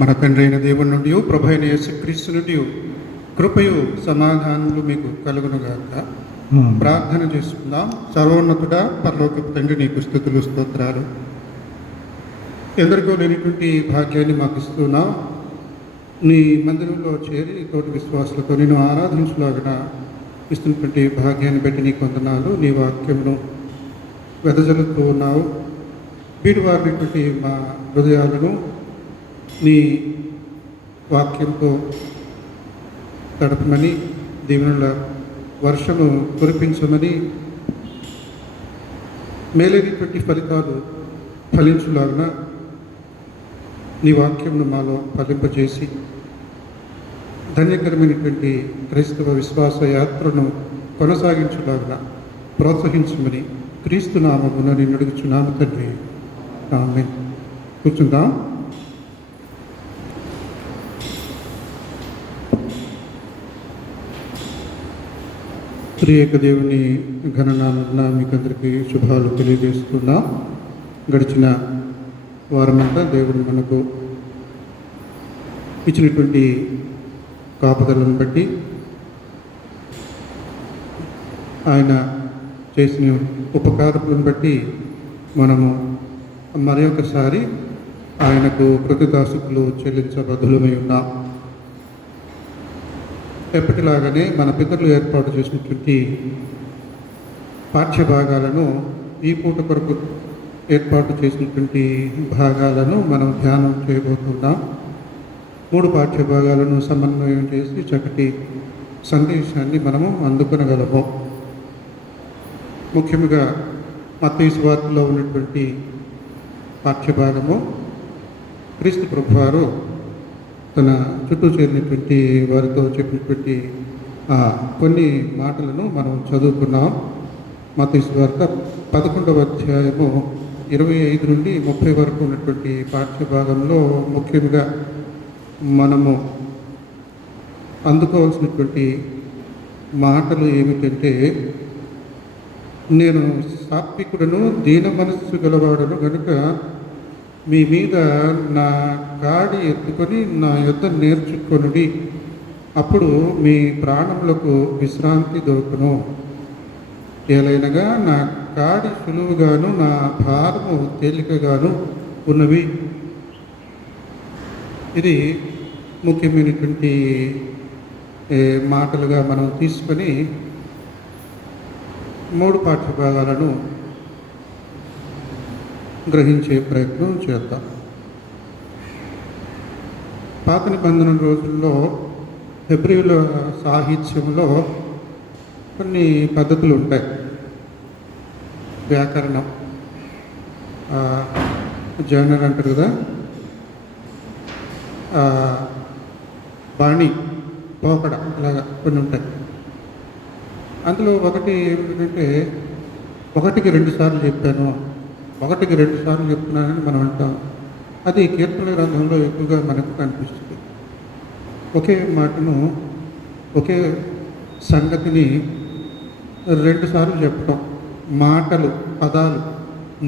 మన తండ్రి అయిన దేవుని నుండి ప్రభు అయిన యేసుక్రీస్తు నుండి కృపయు సమాధానములు మీకు కలుగునుగాక. ప్రార్థన చేసుకుందాం. సర్వోన్నతుడా పరలోకపు తండ్రి, నీకు స్తుతులు స్తోత్రాలు. ఎందరికో లేనిటువంటి భాగ్యాన్ని మాకు ఇస్తున్నావు. నీ మందిరంలో చేరి తోటి విశ్వాసులతో నేను ఆరాధించలాగా ఇస్తున్నటువంటి భాగ్యాన్ని బట్టి నీకు వందనాలు. నీ వాక్యమును వెదజల్లుతూ ఉన్నావు. వీటి వారినటువంటి మా హృదయాలను నీ వాక్యంతో తడపమని, దీవెనల వర్షము కురిపించమని, మేలైనటువంటి ఫలితాలు ఫలించులాగున నీ వాక్యంను మాలో ఫలింపజేసి ధన్యకరమైనటువంటి క్రైస్తవ విశ్వాస యాత్రను కొనసాగించులాగున ప్రోత్సహించమని క్రీస్తు నామమున నేను అడుగుచున్నాము తండ్రి. ఆమేన్. కూర్చుందాం. త్రియేక దేవుని ఘననామమున మీకందరికీ శుభాలు తెలియజేస్తున్నాం. గడిచిన వారమంతా దేవుడు మనకు ఇచ్చినటువంటి కాపుదలను బట్టి, ఆయన చేసిన ఉపకారములను బట్టి మనము మరి ఒకసారి ఆయనకు కృతదాసుకులు చెల్లించబద్ధులమై ఉన్నాం. ఎప్పటిలాగానే మన పితరులు ఏర్పాటు చేసినటువంటి పాఠ్యభాగాలను, ఈ పూట కొరకు ఏర్పాటు చేసినటువంటి భాగాలను మనం ధ్యానం చేయబోతున్నాం. 3 పాఠ్యభాగాలను సమన్వయం చేసి చక్కటి సందేశాన్ని మనము అందుకొనగలము. ముఖ్యంగా మత్తయి సువార్తలో ఉన్నటువంటి పాఠ్యభాగము, క్రీస్తు ప్రభువారు తన చుట్టూ చేరినటువంటి వారితో చెప్పినటువంటి కొన్ని మాటలను మనం చదువుకున్నాం. మత్తయి సువార్త 11వ అధ్యాయము 25 నుండి 30 వరకు ఉన్నటువంటి పాఠ్యభాగంలో ముఖ్యంగా మనము అందుకోవాల్సినటువంటి మాటలు ఏమిటంటే, నేను సాత్వికుడను దీన మనస్సు గలవాడను గనుక మీ మీద నా కాడి ఎత్తుకొని నా యొద్ద నేర్చుకొనుడి, అప్పుడు మీ ప్రాణములకు విశ్రాంతి దొరుకును. ఏలైనగా నా కాడి సులువుగాను నా భారము తేలికగాను ఉన్నవి. ఇది ముఖ్యమైనటువంటి మాటలుగా మనం తీసుకొని 3 పాఠ్యభాగాలను గ్రహించే ప్రయత్నం చేద్దాం. పాత నిబంధన రోజుల్లో హెబ్రీయుల సాహిత్యంలో కొన్ని పద్ధతులు ఉంటాయి. వ్యాకరణం, జనర్ అంటారు కదా, బాణి, పోకడ, అలాగా కొన్ని ఉంటాయి. అందులో ఒకటి ఏమిటంటే, 1కి 2 సార్లు చెప్పాను, 1కి 2 సార్లు చెప్తున్నానని మనం అంటాం. అది కీర్తన గ్రంథంలో ఎక్కువగా మనకు కనిపిస్తుంది. ఒకే మాటను, ఒకే సంగతిని 2 సార్లు చెప్పడం, మాటలు, పదాలు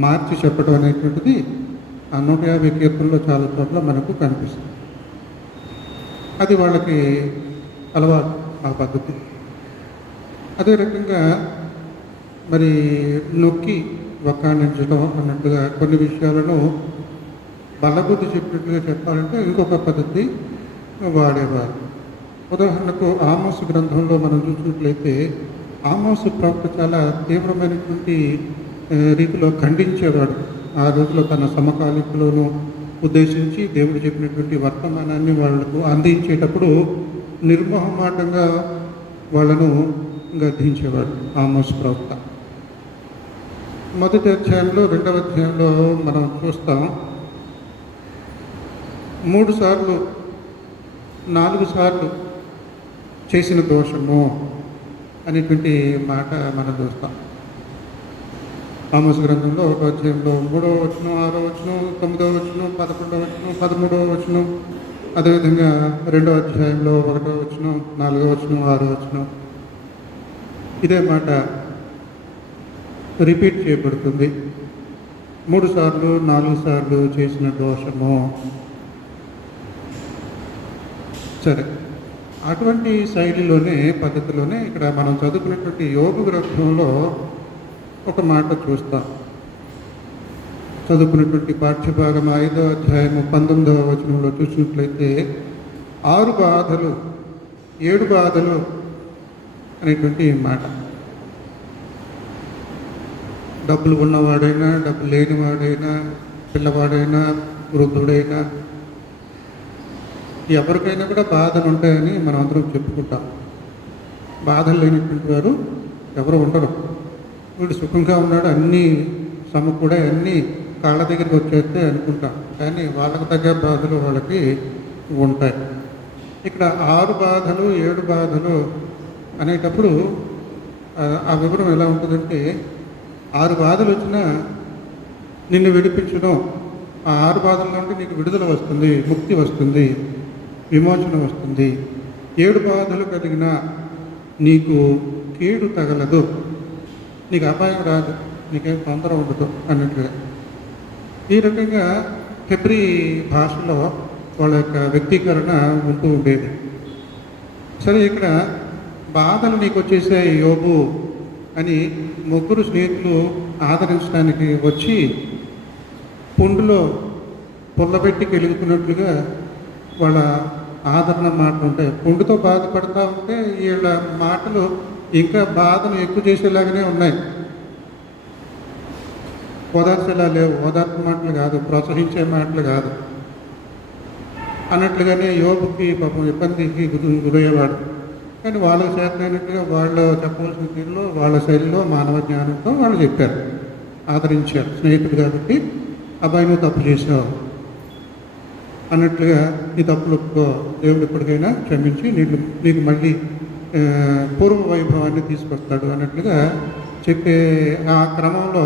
మార్చి చెప్పడం అనేటువంటిది ఆ 150 కీర్తనలో చాలా చోట్ల మనకు కనిపిస్తుంది. అది వాళ్ళకి అలవాటు, ఆ పద్ధతి. అదే రకంగా మరి నొక్కి వక్కాణించడం అన్నట్టుగా కొన్ని విషయాలను బలబుద్ధి చెప్పినట్టుగా చెప్పాలంటే ఇంకొక పద్ధతి వాడేవారు. ఉదాహరణకు ఆమోసు గ్రంథంలో మనం చూసినట్లయితే, ఆమోసు ప్రవక్త చాలా తీవ్రమైనటువంటి రీతిలో ఖండించేవాడు. ఆ రోజులో తన సమకాలికులను ఉద్దేశించి దేవుడు చెప్పినటువంటి వర్తమానాన్ని వాళ్లకు అందించేటప్పుడు నిర్మోహమాటంగా వాళ్ళను గద్దించేవాడు ఆమోసు ప్రవక్త. మొదటి అధ్యాయంలో, 2వ అధ్యాయంలో మనం చూస్తాం, 3 సార్లు 4 సార్లు చేసిన దోషము అనేటువంటి మాట మనం చూస్తాం. ఆమోసు గ్రంథంలో 1వ అధ్యాయంలో 3వ వచనం, 6వ వచనం, 9వ వచనం, 11వ వచనం, 13వ వచనం, అదేవిధంగా 2వ అధ్యాయంలో 1వ వచనం, 4వ వచనం, 6వ వచనం, ఇదే మాట రిపీట్ చేయబడుతుంది. 3 సార్లు 4 సార్లు చేసిన దోషము సరే, అటువంటి శైలిలోనే పద్ధతిలోనే ఇక్కడ మనం చదువుకున్నటువంటి యోగు గ్రంథంలో ఒక మాట చూస్తాం. చదువుకున్నటువంటి పాఠ్యభాగం 5వ అధ్యాయము 19వ వచనంలో చూసినట్లయితే 6 బాధలు 7 బాధలు అనేటువంటి మాట. డబ్బులు ఉన్నవాడైనా, డబ్బు లేనివాడైనా, పిల్లవాడైనా, వృద్ధుడైనా, ఎవరికైనా కూడా బాధలు ఉంటాయని మనం అందరం చెప్పుకుంటాం. బాధలు లేనటువంటి వారు ఎవరు ఉండరు. వీడు సుఖంగా ఉన్నాడు, అన్నీ సమకూడే, అన్నీ కాళ్ళ దగ్గరికి వచ్చేస్తే అనుకుంటాం. కానీ వాళ్ళకు తగ్గ బాధలు వాళ్ళకి ఉంటాయి. ఇక్కడ 6 బాధలు 7 బాధలు అనేటప్పుడు ఆ వివరం ఎలా ఉంటుందంటే, 6 బాధలు వచ్చినా నిన్ను విడిపించడం, ఆ 6 బాధల నుండి నీకు విడుదల వస్తుంది, ముక్తి వస్తుంది, విమోచన వస్తుంది. 7 బాధలు కలిగిన నీకు కీడు తగలదు, నీకు అపాయం రాదు, నీకేం తొందర ఉండదు అన్నట్లుగా. ఈ రకంగా హెబ్రీ భాషలో వాళ్ళ యొక్క వ్యక్తీకరణ ఉంటూ ఉండేది. సరే, ఇక్కడ బాధలు నీకు వచ్చేసాయి యోబు అని 3 స్నేహితులు ఆదరించడానికి వచ్చి పుండులో పుల్లబెట్టి కెలుగుతున్నట్లుగా వాళ్ళ ఆదరణ మాటలు ఉంటాయి. పుండుతో బాధపడతా ఉంటే వీళ్ళ మాటలు ఇంకా బాధను ఎక్కువ చేసేలాగానే ఉన్నాయి. ఓదార్చేలా లేవు, ఓదార్పు మాటలు కాదు, ప్రోత్సహించే మాటలు కాదు అన్నట్లుగానే యోబుకి పాపం ఇబ్బందికి గురయ్యేవాడు. కానీ వాళ్ళకు చేతనైనట్టుగా వాళ్ళు చెప్పవలసిన తీరులో, వాళ్ళ శైలిలో, మానవ జ్ఞానంతో వాళ్ళు చెప్పారు, ఆదరించారు. స్నేహితుడు కాబట్టి, అబ్బాయి నువ్వు తప్పు చేసావు అన్నట్లుగా, నీ తప్పులు ఒప్పుకో, దేవుడు ఎప్పటికైనా క్షమించి నీకు మళ్ళీ పూర్వ వైభవాన్ని తీసుకొస్తాడు అన్నట్లుగా చెప్పే ఆ క్రమంలో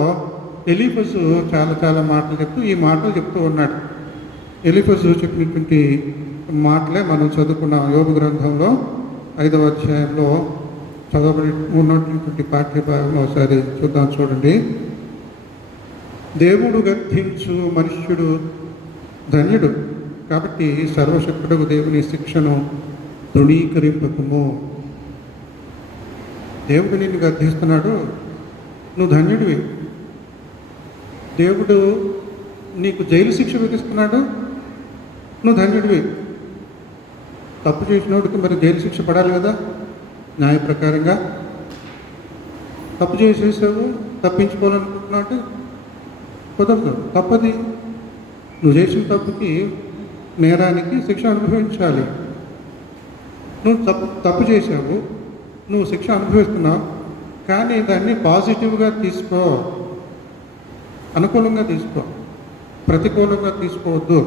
ఎలీఫజు చాలా మాటలు చెప్తూ ఈ మాటలు చెప్తూ ఉన్నాడు. ఎలీఫజు చెప్పినటువంటి మాటలే మనం చదువుకున్నాం. యోబు గ్రంథంలో 5వ అధ్యాయంలో చదవబడి ఉన్నటువంటి పాఠ్యభాగంలో ఒకసారి చూద్దాం. చూడండి. దేవుడు గద్దించు మనుష్యుడు ధన్యుడు, కాబట్టి సర్వశక్తుడకు దేవుని శిక్షను తృణీకరింపకము. దేవుడు నిన్ను గద్దిస్తున్నాడు, నువ్వు ధన్యుడివి. దేవుడు నీకు జైలు శిక్ష విధిస్తున్నాడు, నువ్వు ధన్యుడివి. తప్పు చేసినోడికి మరి జైలు శిక్ష పడాలి కదా న్యాయ ప్రకారంగా. తప్పు చేసేసావు, తప్పించుకోవాలనుకుంటున్నావు అంటే కుదరదు, తప్పది. నువ్వు చేసిన తప్పుకి, నేరానికి శిక్ష అనుభవించాలి. నువ్వు తప్పు చేసావు, నువ్వు శిక్ష అనుభవిస్తున్నావు, కానీ దాన్ని పాజిటివ్గా తీసుకో, అనుకూలంగా తీసుకో, ప్రతికూలంగా తీసుకోవద్దు.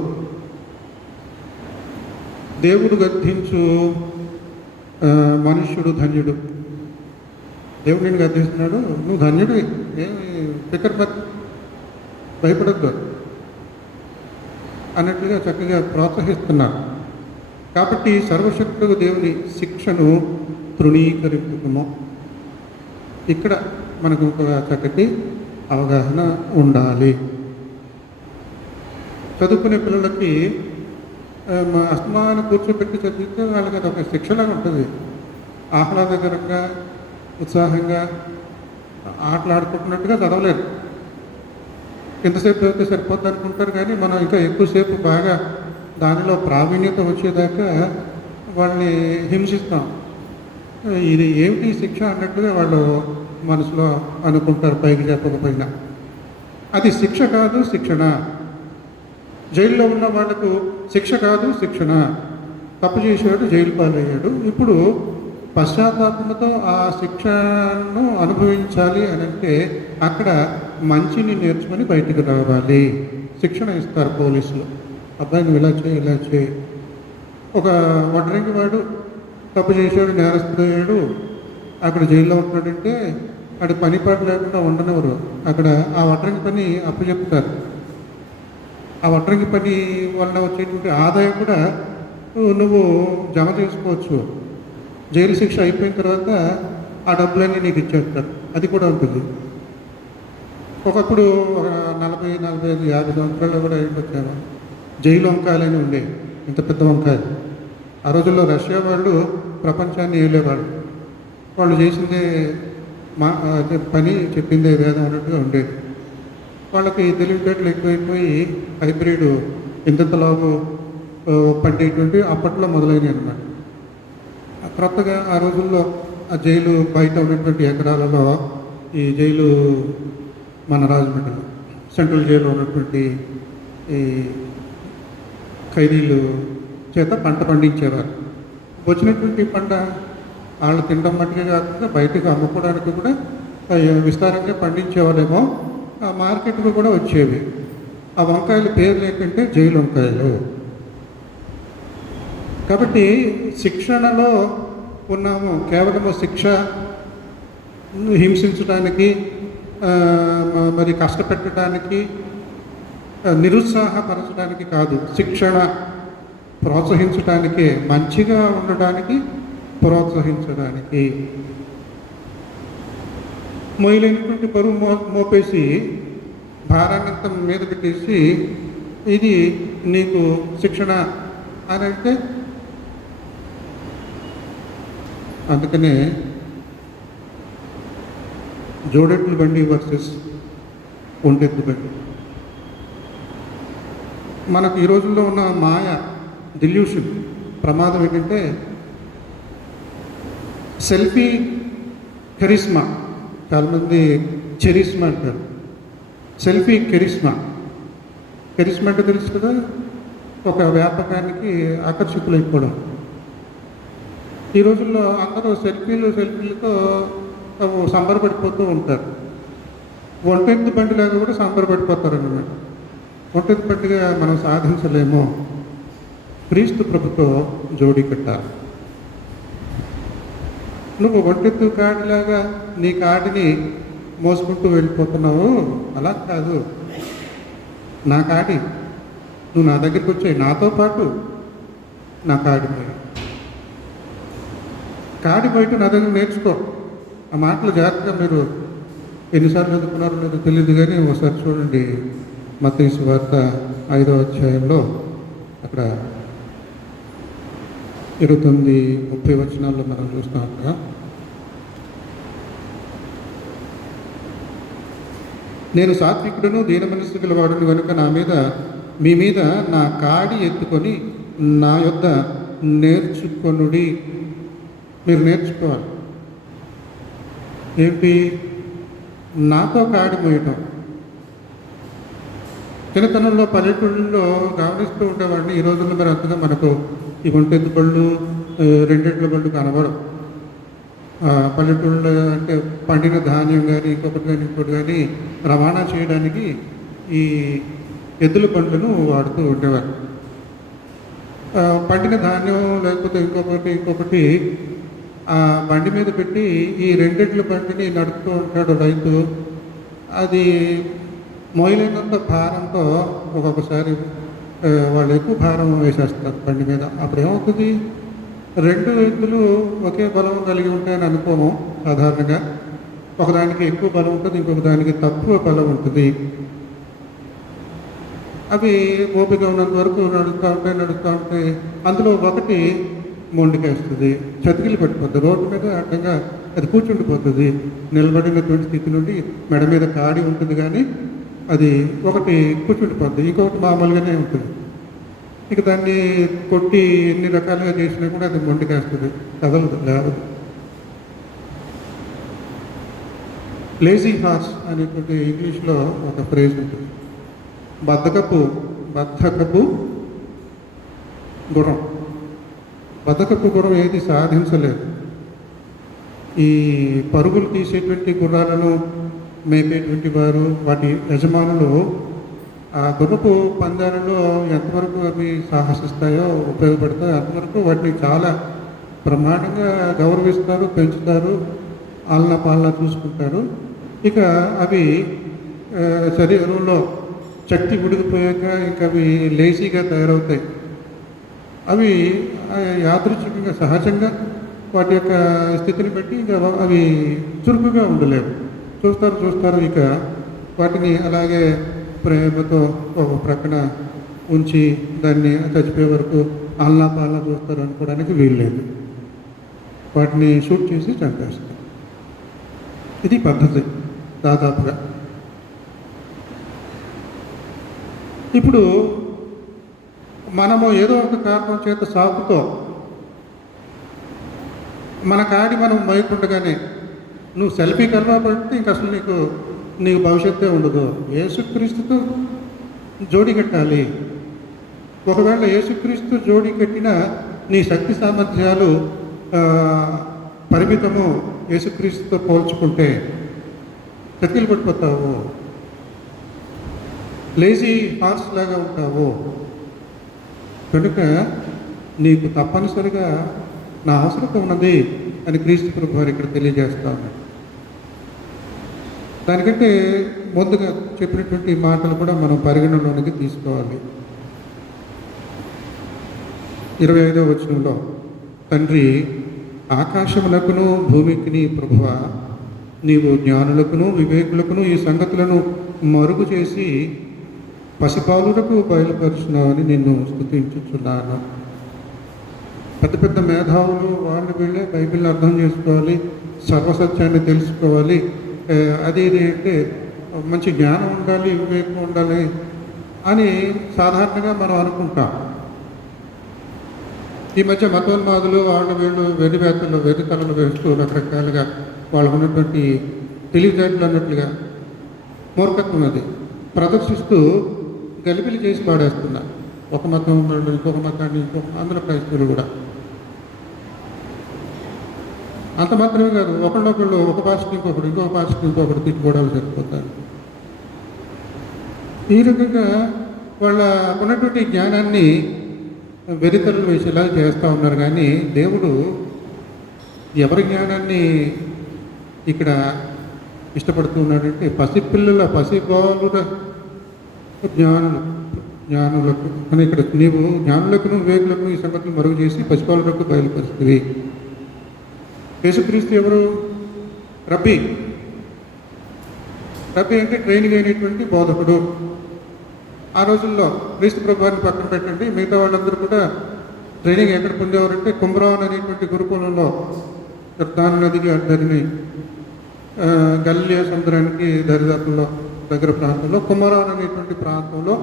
దేవుడు గద్దించు మనుష్యుడు ధన్యుడు. దేవుడు నేను గద్దిస్తున్నాడు, నువ్వు ధన్యుడివి, ఏమి భయపడద్దు అన్నట్లుగా చక్కగా ప్రోత్సహిస్తున్నారు. కాబట్టి సర్వశక్తుడు దేవుని శిక్షను తృణీకరింపుము. ఇక్కడ మనకు ఒక చక్కటి అవగాహన ఉండాలి. చదువుకునే పిల్లలకి అస్తమానం కూర్చోబెట్టి చదివితే వాళ్ళకి అది ఒక శిక్షలాగా ఉంటుంది. ఆహ్లాదకరంగా, ఉత్సాహంగా ఆటలాడుకుంటున్నట్టుగా చదవలేరు. ఎంతసేపు చదివితే సరిపోద్ది అనుకుంటారు, కానీ మనం ఇంకా ఎక్కువసేపు బాగా దానిలో ప్రావీణ్యత వచ్చేదాకా వాళ్ళని హింసిస్తాం. ఇది ఏమిటి శిక్ష అన్నట్టుగా వాళ్ళు మనసులో అనుకుంటారు, పైకి చెప్పకపోయినా. అది శిక్ష కాదు, శిక్షణ. జైల్లో ఉన్న వాళ్లకు శిక్ష కాదు, శిక్షణ. తప్పు చేసేవాడు జైలు పాలయ్యాడు, ఇప్పుడు పశ్చాత్తాపంతో ఆ శిక్షను అనుభవించాలి అని అంటే అక్కడ మంచిని నేర్చుకొని బయటికి రావాలి. శిక్షణ ఇస్తారు పోలీసులు, అబ్బాయి నువ్వు ఇలా చేయి, ఇలా చేయి. ఒక వడ్రంగి వాడు తప్పు చేసాడు, నేరస్తుడయ్యాడు, అక్కడ జైల్లో ఉంటున్నాడంటే అక్కడ పనిపాటు లేకుండా ఉండనివ్వరు. అక్కడ ఆ వడ్రంగి పని అప్పచెప్తారు. ఆ వడ్రంగి పని వల్ల వచ్చేటువంటి ఆదాయం కూడా నువ్వు జమ చేసుకోవచ్చు. జైలు శిక్ష అయిపోయిన తర్వాత ఆ డబ్బులన్నీ నీకు ఇచ్చేస్తారు, అది కూడా ఉంటుంది. ఒకప్పుడు 40, 45, 50 సంవత్సరాల్లో కూడా ఏంటొచ్చాను, జైలు వంకాయలని ఉండేవి, ఇంత పెద్ద వంకాయలు. ఆ రోజుల్లో రష్యా వాళ్ళు ప్రపంచాన్ని ఏలేవాళ్ళు. వాళ్ళు చేసిందే అదే పని, చెప్పిందే వేదం అన్నట్టుగా ఉండేది. వాళ్ళకి తెలివితేటలు ఎక్కువైపోయి హైబ్రిడ్ ఇంతలాగు పండేటువంటి అప్పట్లో మొదలైనవి అనమాట. క్రొత్తగా ఆ రోజుల్లో ఆ జైలు బయట ఉన్నటువంటి ఎకరాలలో ఈ జైలు మన రాజమండ్రిలో సెంట్రల్ జైల్లో ఉన్నటువంటి ఈ ఖైదీలు చేత పంట పండించేవారు. వచ్చినటువంటి పంట వాళ్ళు తినడం మట్టుకే కాకుండా బయటకు అమ్ముకోవడానికి కూడా విస్తారంగా పండించేవాళ్ళేమో. ఆ మార్కెట్కు కూడా వచ్చేవి. ఆ వంకాయల పేర్లు ఏంటంటే జైలు వంకాయలు. కాబట్టి శిక్షణలో ఉన్నాము. కేవలము శిక్ష హింసించడానికి, మరి కష్టపెట్టడానికి, నిరుత్సాహపరచడానికి కాదు. శిక్షణ ప్రోత్సహించడానికే, మంచిగా ఉండడానికి, ప్రోత్సహించడానికి. మొయ్యలేనటువంటి బరువు మోపేసి భారాన్నంత మీద పెట్టేసి ఇది నీకు శిక్షణ అని అంటే, అందుకనే జోడెడ్ల బండి వర్సెస్ ఒంటెద్దు బండి. మనకు ఈ రోజుల్లో ఉన్న మాయ, డిల్యూషన్, ప్రమాదం ఏంటంటే సెల్ఫీ కెరిస్మా. చాలామంది చెరిస్మా అంటారు. సెల్ఫీ కెరిస్మా. కెరిస్మా అంటే తెలుసు కదా, ఒక వ్యాపకానికి ఆకర్షితులైపోవడం. ఈ రోజుల్లో అందరూ సెల్ఫీలతో సంబరపడిపోతూ ఉంటారు. ఒంటెద్దు బండిలాగా కూడా సంబరపడిపోతారు అన్నమాట. ఒంటెద్దు బండిగా మనం సాధించలేమో. క్రీస్తు ప్రభుతో జోడీ కట్టాలి. నువ్వు ఒంటెద్దు కాడిలాగా నీ కాడిని మోసుకుంటూ వెళ్ళిపోతున్నావు. అలా కాదు. నా కాడి, నువ్వు నా దగ్గరికి వచ్చాయి, నాతో పాటు నా కాడి బయట నా దగ్గర నేర్చుకో. ఆ మాటలు జాగ్రత్తగా మీరు ఎన్నిసార్లు చదువుకున్నారో లేదో తెలియదు, కానీ ఒకసారి చూడండి. మత్తయి సువార్త 5వ అధ్యాయంలో అక్కడ 29-30 వచనాల్లో మనం చూస్తాం. అక్కడ నేను సాత్వికుడును దీన మనస్సు గలవాడును కనుక మీ మీద నా కాడి ఎత్తుకొని నా యొద్ద నేర్చుకొనుడి. మీరు నేర్చుకోవాలి. ఏంటి? నాతో కాడి మోయటం. చిన్నతనంలో పల్లెటూళ్ళలో గమనిస్తూ ఉండేవాడిని. ఈ రోజుల్లో మరి అంతగా మనకు ఈ ఒంటెద్దు బళ్ళు, రెండెడ్ల బళ్ళు కనబడవు. పల్లెటూళ్ళలో అంటే పండిన ధాన్యం కానీ ఇంకొకటి కానీ రవాణా చేయడానికి ఈ ఎద్దుల బండ్లను వాడుతూ ఉండేవారు. పండిన ధాన్యం లేకపోతే ఇంకొకటి ఆ బండి మీద పెట్టి ఈ రెండెడ్ల బండిని నడుపుతూ ఉంటాడు రైతు. అది మోయలేనంత భారంతో ఒక్కొక్కసారి వాళ్ళు ఎక్కువ భారం వేసేస్తారు బండి మీద. అప్పుడు ఏమవుతుంది? రెండు ఎద్దులు ఒకే బలం కలిగి ఉంటాయని అనుకోము సాధారణంగా. ఒకదానికి ఎక్కువ బలం ఉంటుంది, ఇంకొక దానికి తక్కువ బలం ఉంటుంది. అవి ఓపిక ఉన్నంత వరకు నడుస్తూ ఉంటే అందులో ఒకటి మొండికేస్తుంది, చతికిలు పట్టిపోతుంది. రోడ్డు మీద అడ్డంగా అది కూర్చుండిపోతుంది. నిలబడినటువంటి స్థితి నుండి మెడ మీద కాడి ఉంటుంది, కానీ అది ఒకటి కూర్చుండిపోతుంది, ఇంకొకటి మామూలుగానే ఉంటుంది. ఇక దాన్ని కొట్టి ఎన్ని రకాలుగా చేసినా కూడా అది మొండికేస్తుంది, కదలదు, లేవదు. లేజీ హార్స్ అనేటువంటి ఇంగ్లీష్లో ఒక ఫ్రేజ్ ఉంటుంది. బద్ధకపు గుర్రం. బద్ధకపు గుర్రం ఏది సాధించలేదు. ఈ పరుగులు తీసేటువంటి గుర్రాలను మేపేటువంటి వారు, వాటి యజమానులు ఆ గుర్రపు పందాలలో ఎంతవరకు అవి సాహసిస్తాయో, ఉపయోగపడతాయో అంతవరకు వాటిని చాలా బ్రహ్మాండంగా గౌరవిస్తారు, పెంచుతారు, ఆలనా పాలనా చూసుకుంటారు. ఇక అవి శరీరంలో శక్తి ఉడికిపోయాక ఇంకా అవి లేజీగా తయారవుతాయి. అవి యాదృచ్ఛికంగా సహజంగా వాటి యొక్క స్థితిని బట్టి ఇంకా అవి చురుకుగా ఉండలేవు. చూస్తారు ఇక వాటిని అలాగే ప్రేమతో ఒక ప్రక్కన ఉంచి దాన్ని చచ్చిపోయే వరకు ఆల్నా పాలనా చూస్తారు అనుకోవడానికి వీల్లేదు. వాటిని షూట్ చేసి చంపేస్తారు. ఇది పద్ధతి దాదాపుగా. ఇప్పుడు మనము ఏదో ఒక కారణం చేత సాకుతో మన కాడి మనం మైకుండగానే నువ్వు సెల్ఫీకి అలవాటు ఇంక అసలు నీకు భవిష్యత్తే ఉండదు. యేసుక్రీస్తుతో జోడి కట్టాలి. ఒకవేళ యేసుక్రీస్తు జోడి కట్టిన నీ శక్తి సామర్థ్యాలు పరిమితము యేసుక్రీస్తుతో పోల్చుకుంటే చతికిలు పడిపోతావు, లేజీ హార్స్ లాగా ఉంటావు. కనుక నీకు తప్పనిసరిగా నా అవసరం ఉన్నది అని క్రీస్తు ప్రభు వారు ఇక్కడ తెలియజేస్తా ఉన్నాడు. దానికంటే ముందుగా చెప్పినటువంటి మాటలు కూడా మనం పరిగణలోనికి తీసుకోవాలి. 25వ వచనంలో, తండ్రి, ఆకాశమునకును భూమికిని ప్రభువా, నీవు జ్ఞానులకును వివేకులకును ఈ సంగతులను మరుగు చేసి పసిపాలులకు బయలుపరుచున్నావని నిన్ను స్తుతించుచున్నాను. పెద్ద పెద్ద మేధావులు వాళ్ళు వీళ్ళే బైబిల్ని అర్థం చేసుకోవాలి, సర్వసత్యాన్ని తెలుసుకోవాలి, అది ఇది అంటే మంచి జ్ఞానం ఉండాలి, వివేకం ఉండాలి అని సాధారణంగా మనం అనుకుంటాం. ఈ మధ్య మతోన్మాదులు వాళ్ళు వీళ్ళు వెర్రివేత్తలు వెర్రితలలు వేస్తూ రకరకాలుగా వాళ్ళకు ఉన్నటువంటి తెలివితేటలు అన్నట్లుగా మూర్ఖత్వం అది ప్రదర్శిస్తూ గలిబిలి చేసి పాడేస్తున్నారు. ఒక మతం వాళ్ళు ఇంకొక మతాన్ని ఇంకొక ఆంధ్ర క్రైస్తవులు కూడా. అంత మాత్రమే కాదు, ఒకళ్ళొకళ్ళు ఒక భాషకి ఇంకొక భాషకి ఇంకొకటి తిట్టుకోవడాలు సరిపోతారు. ఈ రకంగా వాళ్ళ ఉన్నటువంటి జ్ఞానాన్ని వెరితలు వేసేలా చేస్తూ ఉన్నారు. కానీ దేవుడు ఎవరి జ్ఞానాన్ని ఇక్కడ ఇష్టపడుతూ ఉన్నాడంటే పసిబాలుర జ్ఞానులకు అని ఇక్కడ నీవు జ్ఞానులకును వివేకులకు ఈ సంగతులు మరుగు చేసి పసిపాలులకు బయలుపరుస్తుంది. యేసుక్రీస్తు ఎవరు? రబ్బీ అంటే ట్రైనింగ్ అయినటువంటి బోధకుడు. ఆ రోజుల్లో క్రీస్తు ప్రభువాన్ని పక్కన పెట్టండి, మిగతా వాళ్ళందరూ కూడా ట్రైనింగ్ ఎక్కడ పొందేవారంటే కుమ్రాన్ అనేటువంటి గురుకులంలో యోర్దాను నదికి అద్దరిని గలిలయ సముద్రానికి దరిదాపుల్లో దగ్గర ప్రాంతంలో కుమరాన్ అనేటువంటి ప్రాంతంలో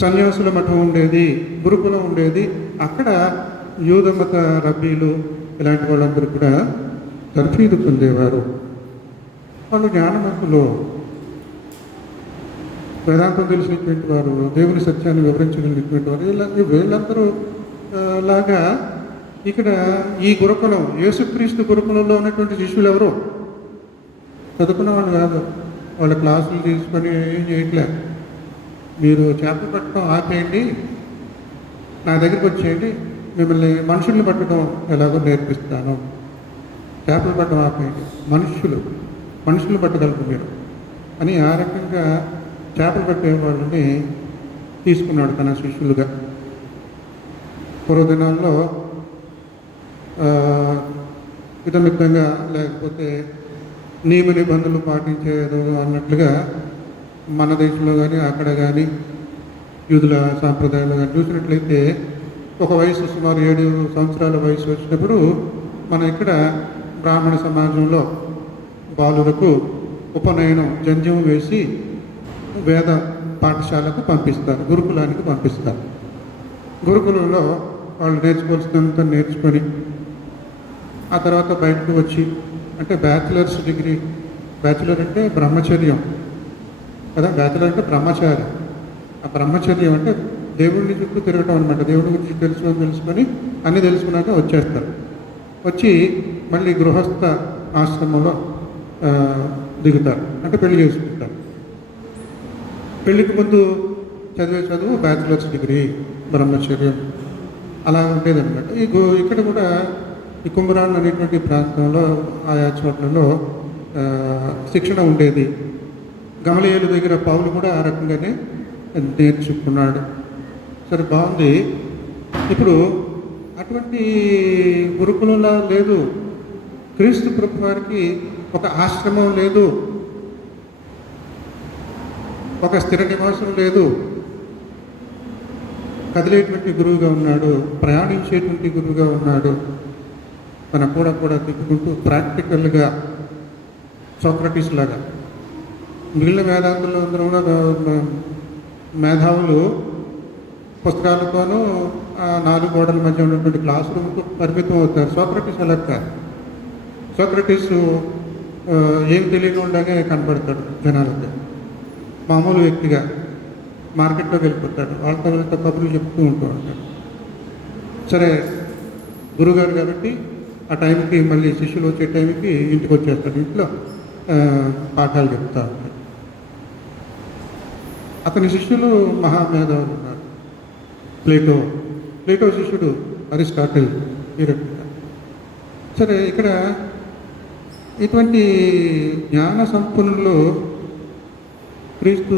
సన్యాసుల మఠం ఉండేది, గురుకులం ఉండేది. అక్కడ యూదమత రబ్బీలు ఇలాంటి వాళ్ళందరూ కూడా తర్ఫీదు పొందేవారు. వాళ్ళు జ్ఞానవంతులు, వేదాంతం తెలిసినటువంటి వారు, దేవుని సత్యాన్ని వివరించగలిగినటువంటి వారు. వీళ్ళందరూ లాగా ఇక్కడ ఈ గురుకులం, యేసుక్రీస్తు గురుకులంలో ఉన్నటువంటి శిష్యులు ఎవరు చదువుకున్న వాళ్ళు కాదు. వాళ్ళ క్లాసులు తీసుకొని ఏం చేయట్లే. మీరు చేపలు పట్టడం ఆపేయండి, నా దగ్గరికి వచ్చేయండి, మిమ్మల్ని మనుషుల్ని పట్టడం ఎలాగో నేర్పిస్తాను. చేపలు పట్టడం ఆపేయండి, మనుషులు పట్టగలరు మీరు అని ఆ రకంగా చేపలు పట్టే వాళ్ళని తీసుకున్నాడు తన శిష్యులుగా. పూర్వదినాల్లో విధమితంగా లేకపోతే నియమ నిబంధనలు పాటించేదో అన్నట్లుగా మన దేశంలో కానీ అక్కడ కానీ యూదుల సాంప్రదాయాలు కానీ చూసినట్లయితే ఒక వయసు సుమారు 7 సంవత్సరాల వయసు వచ్చినప్పుడు మన ఇక్కడ బ్రాహ్మణ సమాజంలో బాలులకు ఉపనయనం జంధ్యం వేసి వేద పాఠశాలకు పంపిస్తారు, గురుకులానికి పంపిస్తారు. గురుకులంలో వాళ్ళు నేర్చుకోవాల్సినంత నేర్చుకొని ఆ తర్వాత బయటకు వచ్చి, అంటే బ్యాచిలర్స్ డిగ్రీ, బ్యాచిలర్ అంటే బ్రహ్మచర్యం కదా, బ్యాచిలర్ అంటే బ్రహ్మచారి. ఆ బ్రహ్మచర్యం అంటే దేవుడిని చుట్టూ తిరగటం అనమాట. దేవుడి గురించి తెలుసుకొని అన్నీ తెలుసుకున్నాక వచ్చేస్తారు. వచ్చి మళ్ళీ గృహస్థ ఆశ్రమంలో దిగుతారు, అంటే పెళ్లి చేసుకుంటారు. పెళ్లికి ముందు చదివే చదువు బ్యాచిలర్స్ డిగ్రీ, బ్రహ్మచర్యం అలా ఉండేదన్నమాట. ఇక్కడ కూడా ఈ కుమరాన్ అనేటువంటి ప్రాంతంలో ఆయా చోట్లలో శిక్షణ ఉండేది. గమలీయేలు దగ్గర పౌలు కూడా ఆ రకంగానే నేర్చుకున్నాడు. సరే, బాగుంది. ఇప్పుడు అటువంటి గురుకులంలా లేదు. క్రీస్తు ప్రభు వారికి ఒక ఆశ్రమం లేదు, ఒక స్థిర నివాసం లేదు. కదిలేటువంటి గురువుగా ఉన్నాడు, ప్రయాణించేటువంటి గురువుగా ఉన్నాడు. తన కూడా తిప్పుకుంటూ ప్రాక్టికల్గా సోక్రటీస్ లాగా. మిగిలిన వేదాంతులు అందరూ కూడా మేధావులు పుస్తకాలతోనూ నాలుగు గోడల మధ్య ఉన్నటువంటి క్లాస్ రూమ్కు పరిమితం అవుతారు. సోక్రటీస్ అలా కాదు. సోక్రటీస్ ఏం తెలియకుండానే కనపడతాడు జనాలకి. మామూలు వ్యక్తిగా మార్కెట్లోకి వెళ్ళిపోతాడు, వాళ్ళతో కబుర్లు చెప్తూ ఉంటూ ఉంటాడు. సరే, గురుగారు కాబట్టి ఆ టైంకి మళ్ళీ శిష్యులు వచ్చే టైంకి ఇంటికి వచ్చేస్తాడు. ఇంట్లో పాఠాలు చెప్తా ఉంటాడు. అతని శిష్యులు మహామేధావులు ఉన్నారు. ప్లేటో శిష్యుడు అరిస్టాటిల్, ఈ రకంగా. సరే, ఇక్కడ ఇటువంటి జ్ఞాన సంపన్నులు క్రీస్తు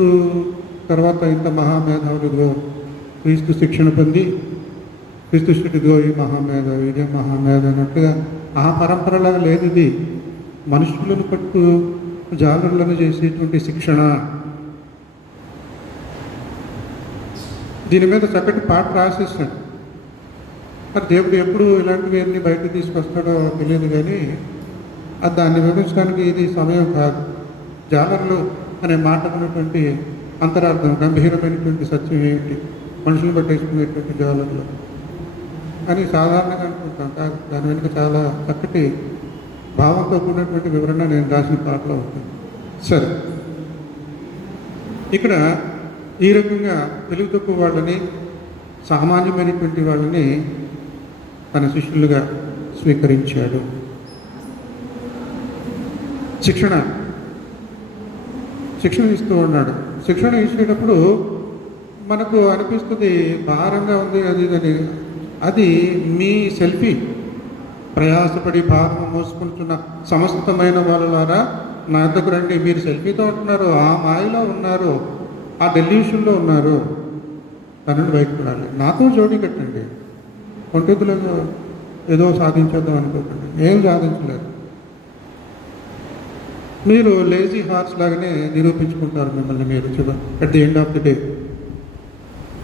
తర్వాత ఇంత మహామేధావులుగా క్రీస్తు శిక్షణ పొంది క్రీస్తు శిష్యుడిగో ఈ మహామేధావి, ఇదే మహామేధ అన్నట్టుగా ఆ పరంపరలాగా లేదు. ఇది మనుషులను పట్టు జాగరులను చేసేటువంటి శిక్షణ. దీని మీద చక్కటి పాట రాసేసాడు. మరి దేవుడు ఎప్పుడు ఇలాంటివి అన్నీ బయటకు తీసుకొస్తాడో తెలియదు, కానీ అది దాన్ని వివరించడానికి ఇది సమయం కాదు. జాలర్లు అనే మాట ఉన్నటువంటి అంతరార్థం, గంభీరమైనటువంటి సత్యం ఏమిటి, మనుషులు పట్టేసుకునేటువంటి జాలర్లు అని సాధారణంగా అనుకుంటాం. కాదు, దాని వెనుక చాలా చక్కటి భావంతో కూడినటువంటి వివరణ నేను రాసిన పాటలో ఉంటుంది. సరే, ఇక్కడ ఈ రకంగా తెలుగు తక్కువ వాళ్ళని, సామాన్యమైనటువంటి వాళ్ళని తన శిష్యులుగా స్వీకరించాడు. శిక్షణ ఇస్తూ ఉన్నాడు. శిక్షణ ఇచ్చేటప్పుడు మనకు అనిపిస్తుంది భారంగా ఉంది అది అని. అది మీ సెల్ఫీ. ప్రయాసపడి భారం మోసుకుంటున్న సమస్తమైన వాళ్ళలారా నా దగ్గరకు రండి. మీరు సెల్ఫీతో ఉంటున్నారు, ఆ మాయలో ఉన్నారు, ఆ డెల్యూషన్లో ఉన్నారు. తనని బయటకు రాలి, నాతో జోడీ కట్టండి. ఒంటెద్దులలో ఏదో సాధించేద్దాం అనుకోకండి, ఏం సాధించలేరు. మీరు లేజీ హార్స్ లాగానే నిరూపించుకుంటారు మిమ్మల్ని మీరు at the end of the day.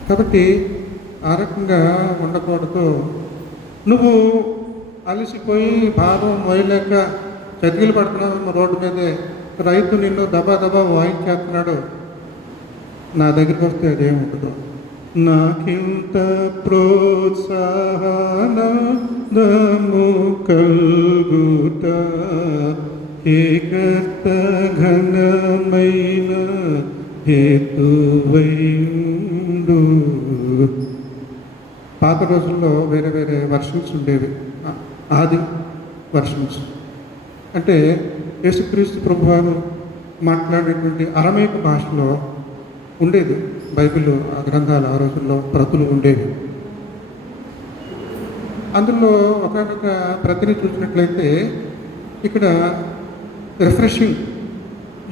కాబట్టి ఆ రకంగా ఉండకూడదు. నువ్వు అలసిపోయి భారం మోయలేక చతికిలు పడుతున్నావు రోడ్డు మీదే, రైతు నిన్ను దబా వాయించేస్తున్నాడు, నా దగ్గరికి వస్తే అదేముంటుందో. నాకింత ప్రోత్సాహనము కల్గుట ఏకర్త ఘనమైన హేతువైండు. పాత రోజుల్లో వేరే వర్షన్స్ ఉండేవి, ఆది వర్షన్స్. అంటే యేసుక్రీస్తు ప్రభువారు మాట్లాడేటువంటి అరమేక భాషలో ఉండేది బైబిల్. ఆ గ్రంథాలు ఆ రోజుల్లో ప్రతులు ఉండేవి. అందులో ఒకనొక ప్రతిని చూసినట్లయితే ఇక్కడ refreshing,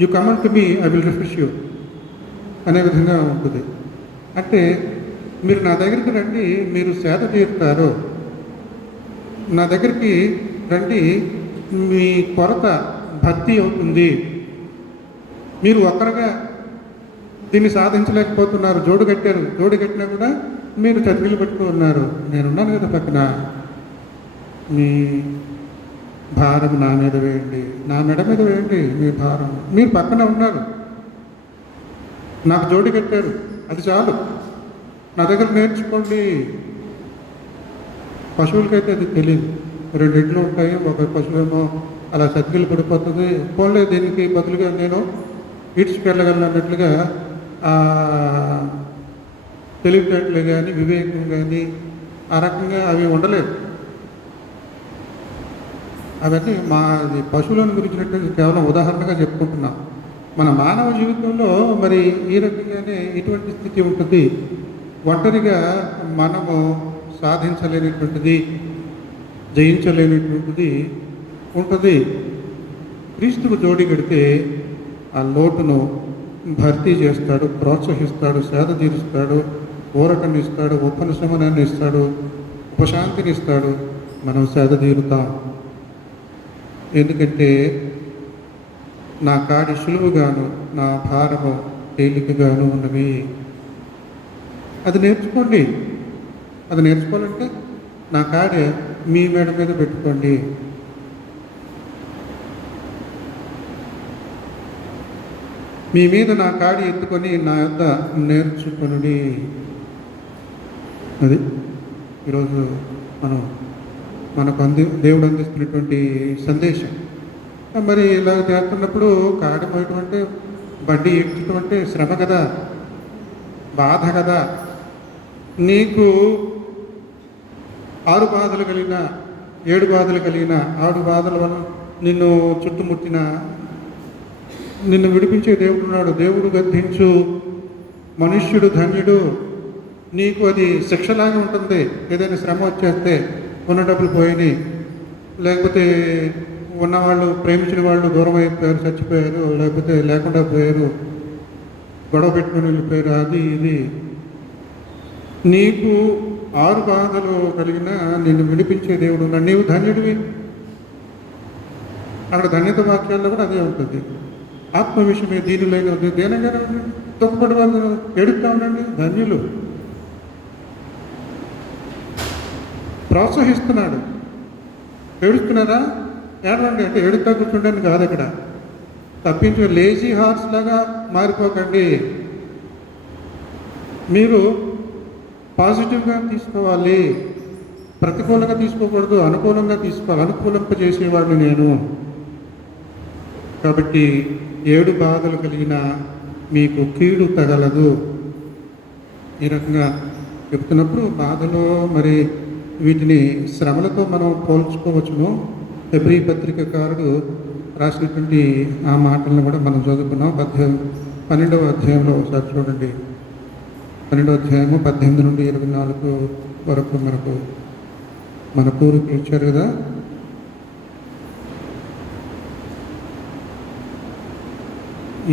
you come on to me, I will refresh you అనే విధంగా ఉంటుంది. అంటే మీరు నా దగ్గరికి రండి, మీరు సేద తీరుతారు. నా దగ్గరికి రండి, మీ కొరత భర్తీ అవుతుంది. మీరు ఒక్కరుగా దీన్ని సాధించలేకపోతున్నారు, జోడు కట్టినా కూడా మీరు చతికిలు పెట్టుతూ ఉన్నారు. నేనున్నాను కదా పక్కన, మీ భారం నా మీద వేయండి, నా మెడ మీద వేయండి మీ భారం. మీరు పక్కన ఉన్నారు, నాకు జోడి కట్టారు, అది చాలు, నా దగ్గర నేర్చుకోండి. పశువులకైతే అది తెలియదు. 2 ఎడ్లు ఉంటాయి, ఒక పశువేమో అలా చతికిలు పడిపోతుంది. పోన్లే, దీనికి బదులుగా నేను ఈడ్చుకెళ్ళగలను అన్నట్లుగా తెలివితేటలు కానీ వివేకం కానీ ఆ రకంగా అవి ఉండలేదు. అవన్నీ పశువులను గురించినట్టు కేవలం ఉదాహరణగా చెప్పుకుంటున్నాం. మన మానవ జీవితంలో మరి ఈ రకంగానే ఇటువంటి స్థితి ఉంటుంది. ఒంటరిగా మనము సాధించలేనటువంటిది, జయించలేనటువంటిది ఉంటుంది. క్రీస్తుకు జోడి కడితే ఆ లోటును భర్తీ చేస్తాడు, ప్రోత్సహిస్తాడు, సేద తీరుస్తాడు, ఊరటనిస్తాడు, ఉపశమనాన్ని ఇస్తాడు, ఉపశాంతిని ఇస్తాడు. మనం సేద తీరుతాం. ఎందుకంటే నా కాడి సులువుగాను, నా భారము తేలికగాను ఉన్నవి అది నేర్చుకోండి. అది నేర్చుకోవాలంటే నా కాడే మీ మేడ మీద పెట్టుకోండి. మీ మీద నా కాడి ఎత్తుకొని నా యొద్ద నేర్చుకొనుడి. అది ఈరోజు మనకు దేవుడు అందిస్తున్నటువంటి సందేశం. మరి ఇలా చేస్తున్నప్పుడు కాడి మోయటం అంటే, బండి ఈడ్చడం అంటే శ్రమ కదా, బాధ కదా. నీకు 6 బాధలు కలిగిన 7 బాధలు కలిగిన 6 బాధల వల్ల నిన్ను చుట్టుముట్టిన నిన్ను విడిపించే దేవుడు ఉన్నాడు. దేవుడు గద్దించు, మనుష్యుడు ధన్యుడు. నీకు అది శిక్షలాగా ఉంటుంది. ఏదైనా శ్రమ వచ్చేస్తే ఉన్న డబ్బులు పోయినాయి, లేకపోతే ఉన్నవాళ్ళు ప్రేమించిన వాళ్ళు దూరం అయిపోయారు, చచ్చిపోయారు, లేకపోతే లేకుండా పోయారు, గొడవ పెట్టుకుని వెళ్ళిపోయారు, అది ఇది. నీకు 6 బాధలు కలిగిన నిన్ను విడిపించే దేవుడు ఉన్నాడు. నీవు ధన్యుడివి. అక్కడ ధన్యత వాక్యాల్లో కూడా అదే ఉంటుంది. ఆత్మ విషయమే దీనులైన దేనంగా తొక్కపడి వాళ్ళు ఏడుస్తూ ఉండండి, ధన్యులు. ప్రోత్సహిస్తున్నాడు. ఏడుస్తున్నారా? ఏడవండి అంటే ఏడుతా కూర్చుంటాను కాదు. ఇక్కడ తప్పించి లేజీ హార్స్ లాగా మారిపోకండి. మీరు పాజిటివ్గా తీసుకోవాలి, ప్రతికూలంగా తీసుకోకూడదు, అనుకూలంగా తీసుకోవాలి. అనుకూలింపజేసేవాడిని నేను. కాబట్టి 7 బాధలు కలిగిన మీకు కీడు తగలదు. ఈ రకంగా చెప్తున్నప్పుడు బాధలో మరి వీటిని శ్రమలతో మనం పోల్చుకోవచ్చును. హెబ్రీ పత్రికకారుడు రాసినటువంటి ఆ మాటలను కూడా మనం చదువుకున్నాం. 12వ అధ్యాయంలో ఒకసారి చూడండి. 12వ అధ్యాయము 18 నుండి 24 వరకు మన పూర్వీకులు ఇచ్చారు కదా.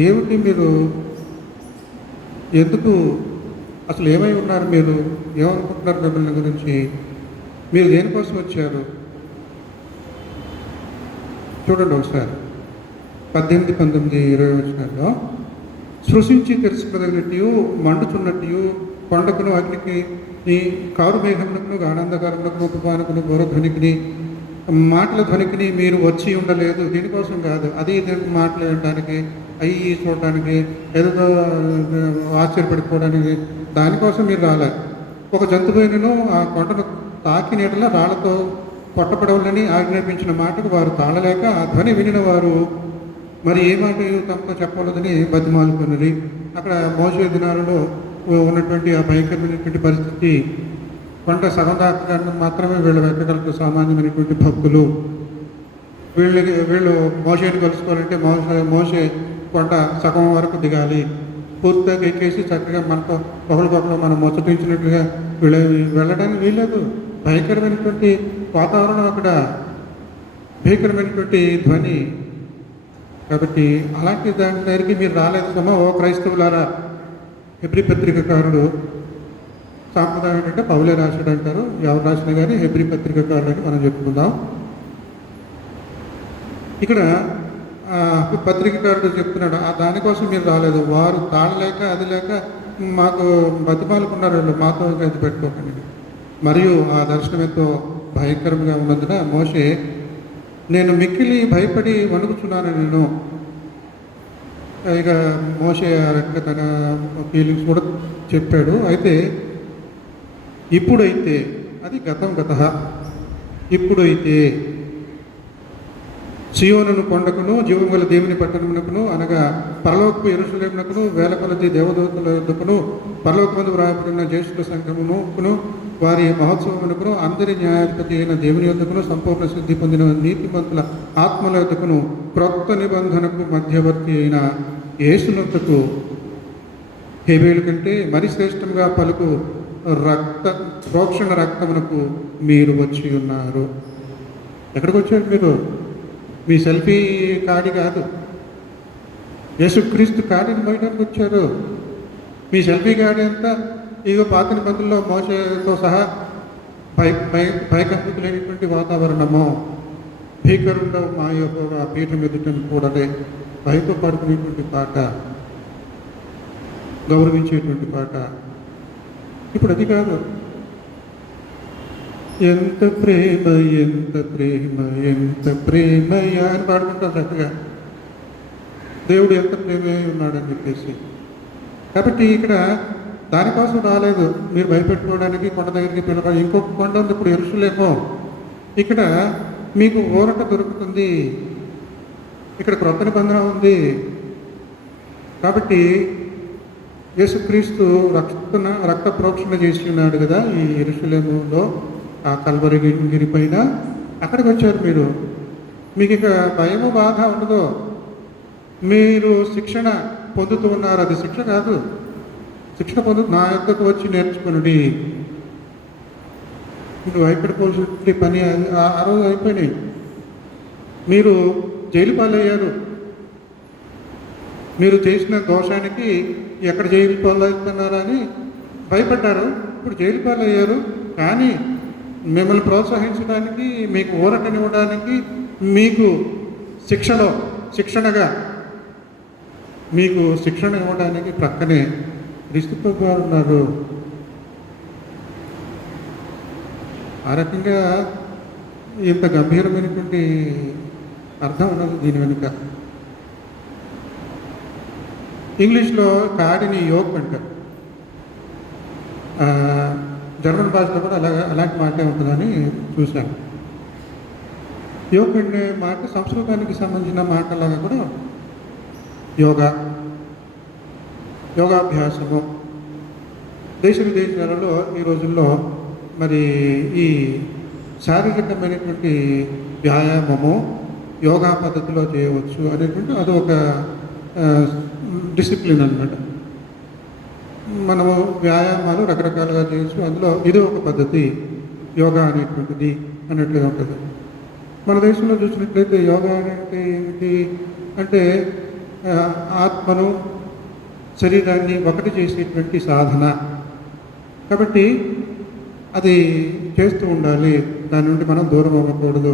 ఏమిటి మీరు, ఎందుకు అసలు ఏమై ఉన్నారు, మీరు ఏమనుకుంటున్నారు మిమ్మల్ని గురించి, మీరు దేనికోసం వచ్చారు? చూడండి ఒకసారి 18, 19, 20 వచనాల్లో, సృష్టించి తెలుసుకున్నట్టు మండుచున్నట్టు కొండకును అగ్నికి నీ కారు మేఘమునకును ఆనందకరమునకును తుఫానుకును ఘోరధ్వనికిని మాటల ధ్వనికి మీరు వచ్చి ఉండలేదు. దీనికోసం కాదు, అది మాటలు వినడానికి, అవి చూడటానికి, ఏదో ఆశ్చర్యపడిపోవడానికి, దానికోసం మీరు రాలే. ఒక జంతువును ఆ కొండను తాకి నీటలా రాళ్లతో కొట్టపడవలని ఆజ్ఞాపించిన మాటకు వారు తాళలేక ఆ ధ్వని వినిన వారు మరి ఏ మాట తమతో చెప్పవలదని బతిమాలుకున్నది. అక్కడ మోసే దినాలలో ఉన్నటువంటి ఆ భయంకరమైనటువంటి పరిస్థితి, కొండ సగం దాకా మాత్రమే వీళ్ళు ఎక్కగలరు సామాన్యమైనటువంటి భక్తులు. వీళ్ళు మోసేని కలుసుకోవాలంటే మోసే కొండ సగం వరకు దిగాలి. పూర్తిగా ఎక్కేసి చక్కగా మనతో ఒకరికొకరు మనం ముచ్చటించినట్టుగా వెళ్ళడానికి వీల్లేదు. భయంకరమైనటువంటి వాతావరణం అక్కడ, భయంకరమైనటువంటి ధ్వని. కాబట్టి అలాంటి దాని దగ్గరికి మీరు రాలేదు సమా ఓ క్రైస్తవులారా. హెబ్రీ పత్రికకారుడు సాంప్రదాయం ఏంటంటే పౌలే రాశాడు అంటారు. ఎవరు రాసినా కానీ హెబ్రీ పత్రికకారుడు అని మనం చెప్పుకుందాం. ఇక్కడ పత్రికకారుడు చెప్తున్నాడు, ఆ దానికోసం మీరు రాలేదు. వారు తాళలేక అది లేక మాకు బతిమాలుకున్నారు, వాళ్ళు మాతో అది పెట్టుకోకండి. మరియు ఆ దర్శనం ఎంతో భయంకరంగా ఉన్నందున మోషే, నేను మిక్కిలి భయపడి వణుకుచున్నాను నేను. ఇక మోషే ఆ రకంగా తన ఫీలింగ్స్ కూడా చెప్పాడు. అయితే ఇప్పుడైతే, అది గత ఇప్పుడైతే సియోనును కొండకును జీవముగల దేవుని పట్టణమునకును అనగా పరలోకపు యెరూషలేమునకును వేల కొలది దేవదూతల యొద్దకును పరలోకమందు వ్రాయబడిన జ్యేష్ఠుల సంఘమునకును వారి మహోత్సవమునకును అందరి న్యాయాధిపతి అయిన దేవుని యొద్దకును సంపూర్ణ సిద్ధి పొందిన నీతిమంతుల ఆత్మల యొద్దకును క్రొత్త నిబంధనకు మధ్యవర్తి అయిన యేసునొద్దకు హేబేలు కంటే మరి శ్రేష్టంగా పలుకు ప్రోక్షణ రక్తమునకు మీరు వచ్చి ఉన్నారు. ఎక్కడికి వచ్చారు మీరు? మీ సెల్ఫీ కాడి కాదు, యేసుక్రీస్తు కాడిని బయటకు వచ్చారు. మీ సెల్ఫీ కాడి అంతా ఇగో పాత నిబంధనలో మోసేతో సహా భయకంపితులైనటువంటి వాతావరణము, భీకరుండవు మా యొక్క పీఠం ఎదుటని కూడలే, భయతో పడుకునేటువంటి పాట, గౌరవించేటువంటి పాట. ఇప్పుడు అది కాదు. ఎంత ప్రేమ ఎంత ప్రేమ ఎంత ప్రేమయ్యా అని పాడుకుంటారు చక్కగా. దేవుడు ఎంత ప్రేమే ఉన్నాడని చెప్పేసి. కాబట్టి ఇక్కడ దానికోసం రాలేదు, మీరు భయపెట్టుకోవడానికి కొండ దగ్గరికి పిలవాలి. ఇంకొక కొండ ఉంది ఇప్పుడు యెరూషలేము. ఇక్కడ మీకు ఊరట దొరుకుతుంది, ఇక్కడ క్రొత్త నిబంధన ఉంది. కాబట్టి యేసుక్రీస్తు రక్త ప్రోక్షణ చేసి ఉన్నాడు కదా ఈ యెరూషలేములో, ఆ కల్వరి గిరి పైన. అక్కడికి వచ్చారు మీరు. మీకు ఇక భయము బాధ ఉండదు. మీరు శిక్షణ పొందుతూ ఉన్నారు. అది శిక్ష కాదు, శిక్షణ నా యొక్కకు వచ్చి నేర్చుకుని. మీరు భయపడిపోవాల్సిన పని ఆ రోజు అయిపోయినాయి. మీరు జైలు పాలయ్యారు. మీరు చేసిన దోషానికి ఎక్కడ జైలు పాలవుతున్నారని భయపడ్డారు. ఇప్పుడు జైలు పాలయ్యారు. కానీ మిమ్మల్ని ప్రోత్సహించడానికి, మీకు ఊరటనివ్వడానికి, మీకు శిక్షణగా మీకు శిక్షణ ఇవ్వడానికి ప్రక్కనే క్రీస్తు ప్రభువు వారు ఉన్నారు. ఆ రకంగా ఇంత గంభీరమైనటువంటి అర్థం ఉన్నది దీని వెనుక. ఇంగ్లీష్లో కాడిని యోక్ అంటారు. జర్మన్ భాషలో కూడా అలాంటి మాటే ఉంటుందని చూశాను. యోక్ అనే మాట సంస్కృతానికి సంబంధించిన మాటలాగా కూడా యోగాభ్యాసము దేశ విదేశాలలో ఈ రోజుల్లో మరి ఈ శారీరకమైనటువంటి వ్యాయామము యోగా పద్ధతిలో చేయవచ్చు అనేటువంటి అదొక డిసిప్లిన్ అన్నమాట. మనము వ్యాయామాలు రకరకాలుగా చేయొచ్చు, అందులో ఇది ఒక పద్ధతి యోగా అనేటువంటిది అన్నట్లుగా ఉంటుంది. మన దేశంలో చూసినట్లయితే యోగా అంటే ఏమిటి అంటే ఆత్మను శరీరాన్ని ఒకటి చేసేటువంటి సాధన. కాబట్టి అది చేస్తూ ఉండాలి, దాని నుండి మనం దూరం అవ్వకూడదు.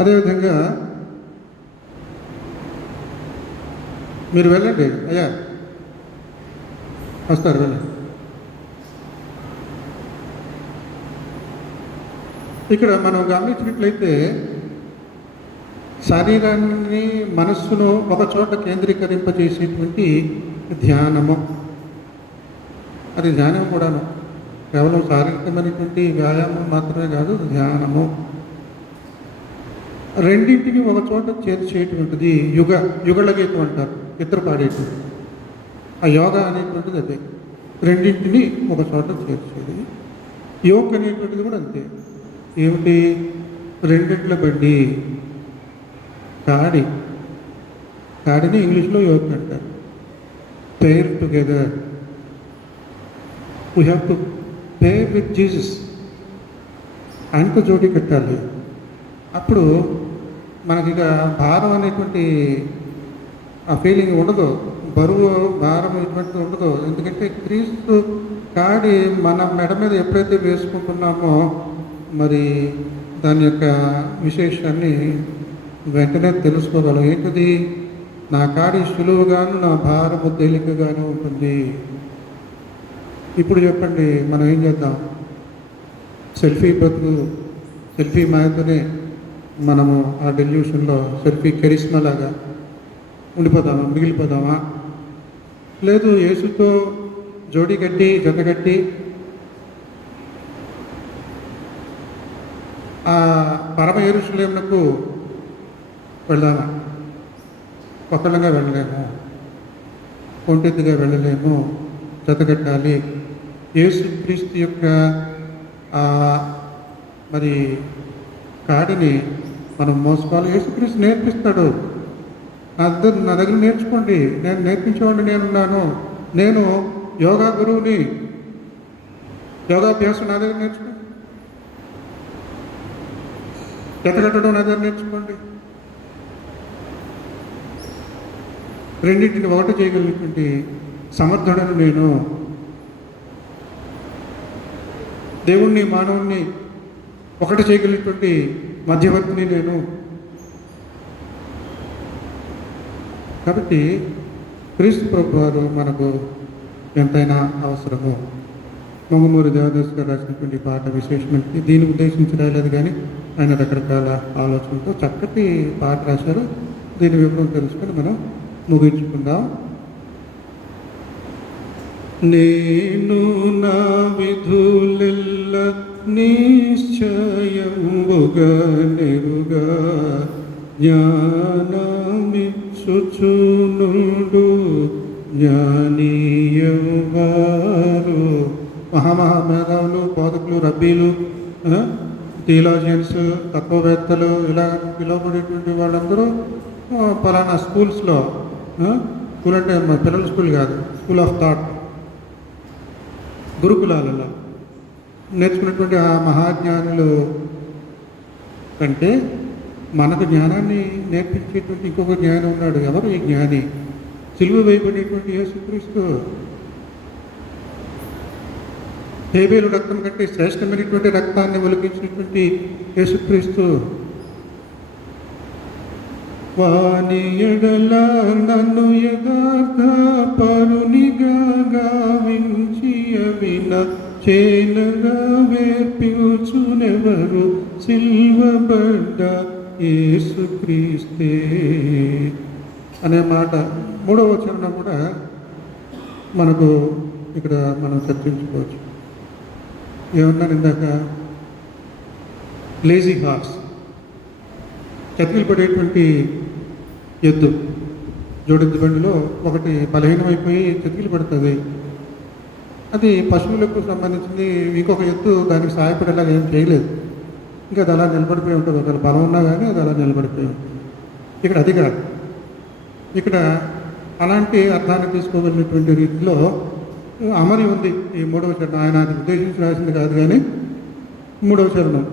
అదేవిధంగా మీరు వెళ్ళండి, అయ్యా వస్తారు, వెళ్ళండి. ఇక్కడ మనం గమనించినట్లయితే శరీరాన్ని మనస్సును ఒక చోట కేంద్రీకరింపజేసేటువంటి ధ్యానము, అది ధ్యానం కూడాను కేవలం శారీరకమైనటువంటి వ్యాయామం మాత్రమే కాదు, ధ్యానము. రెండింటిని ఒక చోట చేర్చేటువంటిది యుగళ గీతం అంటారు, ఇద్దరు పాడేటువంటి ఆ యోగా అనేటువంటిది అదే, రెండింటిని ఒక చోట చేర్చేది. యోగ్ అనేటువంటిది కూడా అంతే. ఏమిటి? రెండిట్ల బండి, కాడిని ఇంగ్లీష్లో యోగ్ అంటారు. Pair together, we have to pair with Jesus. ఆయనతో జోడీ కట్టాలి. అప్పుడు మనకి ఇక భారం అనేటువంటి ఆ ఫీలింగ్ ఉండదు, బరువు భారం ఇటువంటిది ఉండదు. ఎందుకంటే క్రీస్తు కాడి మన మెడ మీద ఎప్పుడైతే వేసుకుంటున్నామో మరి దాని యొక్క విశేషాన్ని వెంటనే తెలుసుకోగలం. ఏంటిది? నా కాడి సులువుగాను నా భారము తేలికగాను ఉంటుంది. ఇప్పుడు చెప్పండి, మనం ఏం చేద్దాం? సెల్ఫీ మాయతోనే మనము ఆ డెల్యూషన్లో సెల్ఫీ కరిష్మా లాగా ఉండిపోదామా, మిగిలిపోదామా? లేదు, యేసుతో జోడీ కట్టి జతగట్టి ఆ పరమ యెరూషలేమునకు వెళ్దామా? ఒక్కళ్ళంగా వెళ్ళలేము, ఒంటెత్తుగా వెళ్ళలేము, జతగట్టాలి. యేసుక్రీస్తు యొక్క మరి కాడిని మనం మోసుకోవాలి. యేసుక్రీస్తు నేర్పిస్తాడు. నా దగ్గర నేర్చుకోండి, నేను నేర్పించేవాడిని నేనున్నాను. నేను యోగా గురువుని, యోగాభ్యాసం నా దగ్గర నేర్చుకోండి, జతగట్టడం నా దగ్గర నేర్చుకోండి. రెండింటిని ఒకటి చేయగలిగినటువంటి సమర్థుడను నేను. దేవుణ్ణి మానవుణ్ణి ఒకటి చేయగలిగినటువంటి మధ్యవర్తిని నేను. కాబట్టి క్రీస్తు ప్రభువారు మనకు ఎంతైనా అవసరము. మంగమూరి దేవదాస్ గారు రాసినటువంటి పాట విశేషమైనది. దీన్ని ఉద్దేశించి రాయలేదు కానీ ఆయన రకరకాల ఆలోచనతో చక్కటి పాట రాశారు. దీని వివరం తెలుసుకొని మనం ముగించుకుందాం. నేను నా విధులెల్ల నిశ్చయముగా నెరుగా జ్ఞానమిచ్చుచునుడు జ్ఞానీయవారు. మహామహామేధావులు, బోధకులు, రబ్బీలు, థియాలజియన్స్, తత్వవేత్తలు ఇలా పిలువబడేటువంటి వాళ్ళందరూ పలానా స్కూల్స్లో, స్కూల్ అంటే మా పిల్లల స్కూల్ కాదు, స్కూల్ ఆఫ్ థాట్, గురుకులాలలో నేర్చుకున్నటువంటి ఆ మహాజ్ఞానులు కంటే మనకు జ్ఞానాన్ని నేర్పించేటువంటి ఇంకొక జ్ఞానం ఉన్నాడు. ఎవరు ఈ జ్ఞాని? సిలువ వేయబడేటువంటి యేసుక్రీస్తు. హేబేలు రక్తం కంటే శ్రేష్టమైనటువంటి రక్తాన్ని ఒలికించినటువంటి యేసుక్రీస్తు. వాని ఎడల నన్ను యథార్థ పరునిగా గావించి అవిన చేనగా వేర్పిల్చునెవరు సిల్వబడ్డ యేసుక్రీస్తే అనే మాట 3వ వచనం కూడా మనకు ఇక్కడ మనం చర్చించుకోవచ్చు. ఏమన్నాను ఇందాక? లేజీ హార్స్, చతికిలు పడేటువంటి ఎద్దు. జోడెద్దు బండిలో ఒకటి బలహీనమైపోయి చతికిలు పడుతుంది. అది పశువులకు సంబంధించింది. ఇంకొక ఎద్దు దానికి సహాయపడేలాగా ఏం చేయలేదు. ఇంకా అది అలా నిలబడిపోయి ఉంటుంది. ఒకవేళ బలం ఉన్నా కానీ అది అలా నిలబడిపోయి ఉంటుంది. ఇక్కడ అది కాదు. ఇక్కడ అలాంటి అర్థాన్ని తీసుకోగలిగినటువంటి రీతిలో అమరి ఉంది ఈ 3వ చరణం. ఆయన అది ఉద్దేశించి రాసింది కాదు కానీ 3వ చరణం.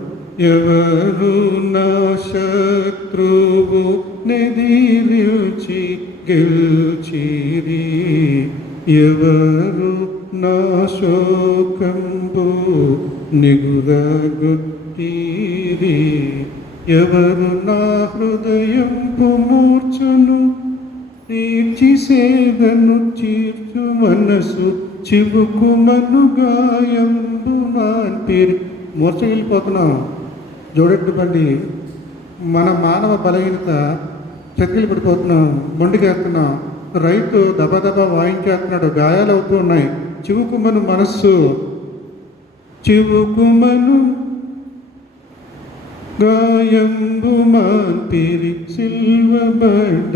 ఎవరు నా శత్రువు నెదిరించి గెలిచిరి, ఎవరు నా శోకంబు నిగురగొట్టిరి, ఎవరు నా హృదయంపు మూర్ఛను తీర్చి సేదను చీర్చు మనసు చివుకుమను గాయంబు మాన్పిరి. మూర్ఛ వెళ్ళిపోతున్నాం. జోడెట్టు బండి మన మానవ బలహీనత, చతికిలు పడిపోతున్నాం, మొండికేస్తున్నాం. రైతు దబదబా వాయించేస్తున్నాడు, గాయాలు అవుతూ ఉన్నాయి. చివుకుమను మనస్సు, చివుకుమను గాయంబు మాన్పిరి సిల్వబడ్డ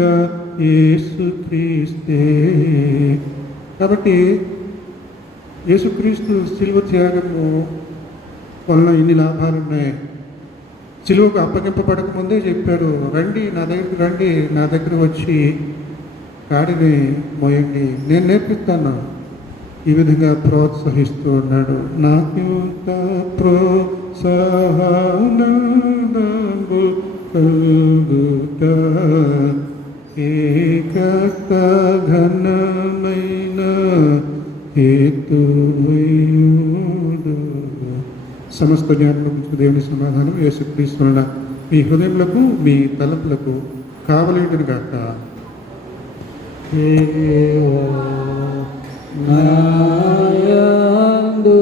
యేసుక్రీస్తే. కాబట్టి యేసుక్రీస్తు సిలువ త్యాగము వలన ఇన్ని లాభాలు ఉన్నాయి. సిలువకు అప్పగింపబడక ముందే చెప్పాడు, రండి నా దగ్గరికి, రండి నా దగ్గర వచ్చి కాడిని మోయండి, నేను నేర్పిస్తాను. ఈ విధంగా ప్రోత్సహిస్తూ ఉన్నాడు. నాకింత ప్రోత్సాహనందము కలుగుట ఏకత ఘనమైన హేతువయుడు. సమస్త జ్ఞానములకు దేవుని సమాధానం యేసుక్రీస్తు వలన మీ హృదయములకు మీ తలపులకు కావలేదును గాక. నాయందు